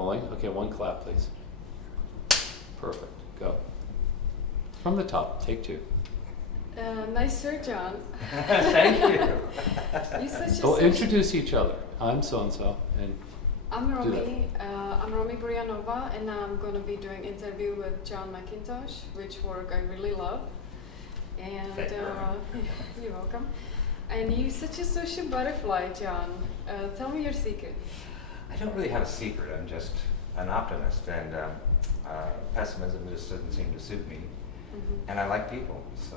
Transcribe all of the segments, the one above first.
rolling. Okay, one clap, please. Perfect. Go. From the top, take two. Nice shirt, John. Thank you. You're such a Oh, introduce each other. I'm so-and-so, and I'm do that. Romy. I'm Romy Brianova, and I'm going to be doing interview with John McIntosh, which work I really love. And Thank you. you're welcome. And you're such a social butterfly, John. Tell me your secrets. I don't really have a secret. I'm just an optimist, and pessimism just doesn't seem to suit me. Mm-hmm. And I like people, so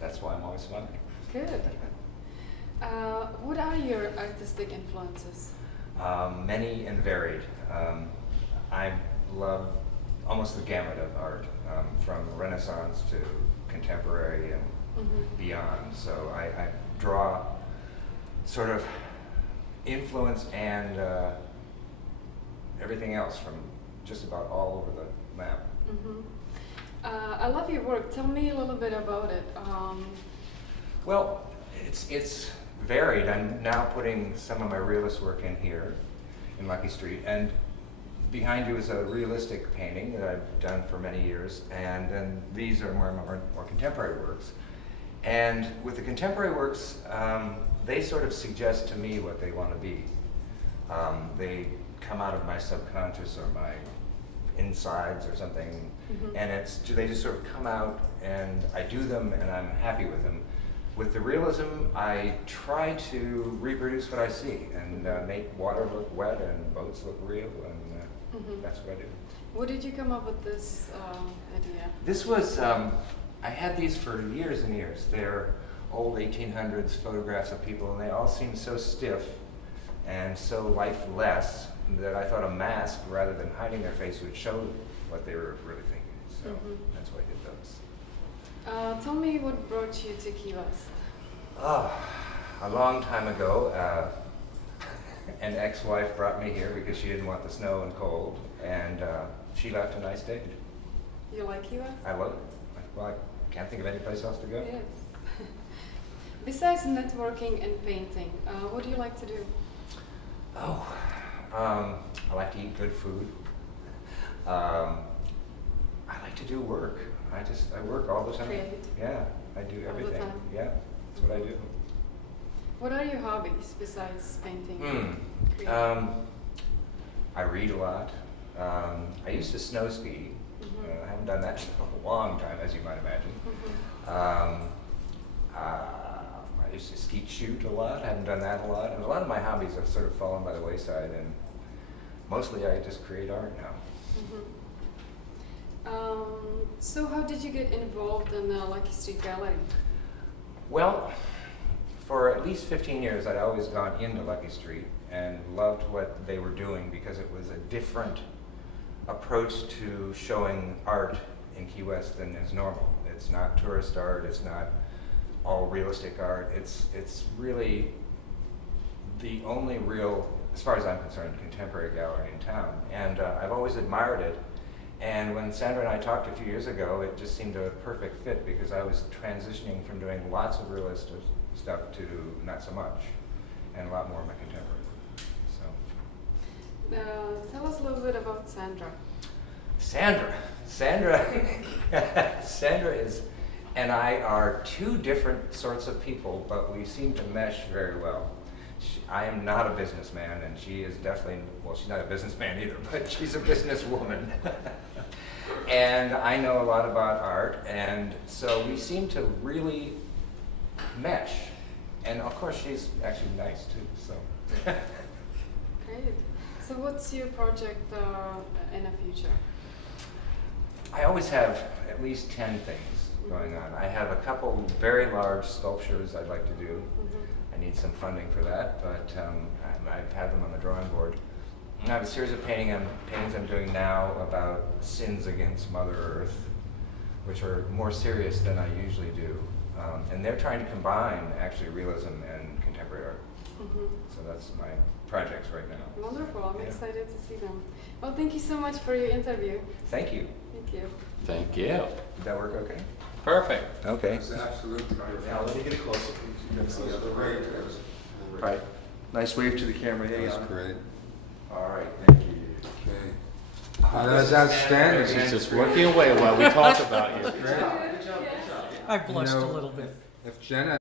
that's why I'm always smiling. Good. What are your artistic influences? Many and varied. I love almost the gamut of art, from Renaissance to contemporary and beyond. So I draw sort of influence and everything else from just about all over the map. Mm-hmm. I love your work. Tell me a little bit about it. Well, it's varied. I'm now putting some of my realist work in here in Lucky Street, and behind you is a realistic painting that I've done for many years, and then these are more contemporary works. And with the contemporary works, they sort of suggest to me what they want to be. They come out of my subconscious or my insides or something, and they just sort of come out, and I do them, and I'm happy with them. With the realism, I try to reproduce what I see and make water look wet and boats look real, and that's what I do. What did you come up with this idea? This was, I had these for years and years. They're old 1800s photographs of people, and they all seem so stiff and so lifeless that I thought a mask, rather than hiding their face, would show what they were really thinking. So that's why I did those. Tell me what brought you to Key West. Oh, a long time ago, an ex-wife brought me here because she didn't want the snow and cold, and she left and I stayed. You like Key West? I love it. Well, I can't think of any place else to go. Yes. Besides networking and painting, what do you like to do? Oh, I like to eat good food. I like to do work. I work all the time. Create. Yeah, I do All the everything. time. Yeah, that's what I do. What are your hobbies besides painting? Creating? I read a lot. I used to snow ski. I haven't done that in a long time, as you might imagine. I used to skeet shoot a lot. I haven't done that a lot. And a lot of my hobbies have sort of fallen by the wayside, and mostly I just create art now. So how did you get involved in the Lucky Street Gallery? Well, for at least 15 years, I'd always gone into Lucky Street and loved what they were doing because it was a different approach to showing art in Key West than is normal. It's not tourist art, it's not all realistic art. It's really the only real, as far as I'm concerned, contemporary gallery in town. And I've always admired it. And when Sandra and I talked a few years ago, it just seemed a perfect fit because I was transitioning from doing lots of realistic stuff to not so much, and a lot more of my contemporary. So. Tell us a little bit about Sandra. Sandra is, and I are two different sorts of people, but we seem to mesh very well. I am not a businessman, and she is definitely, well, she's not a businessman either, but she's a businesswoman. And I know a lot about art, and so we seem to really mesh. And of course, she's actually nice too, so. Great. So what's your project in the future? I always have at least 10 things going on. I have a couple very large sculptures I'd like to do. I need some funding for that, but I've had them on the drawing board. And I have a series of paintings I'm doing now about sins against Mother Earth, which are more serious than I usually do. And they're trying to combine actually realism and contemporary art. So that's my projects right now. Wonderful. I'm excited to see them. Well, thank you so much for your interview. Thank you. Thank you. Thank you. Did that work okay? Perfect. Okay. It's absolutely Now let me get closer. You can see the right there. Right. Nice wave to the camera. That's great. All right. Thank you. Okay. That's outstanding. She's just working away while we talk about you. Great. I blushed You know, a little bit. If Jenna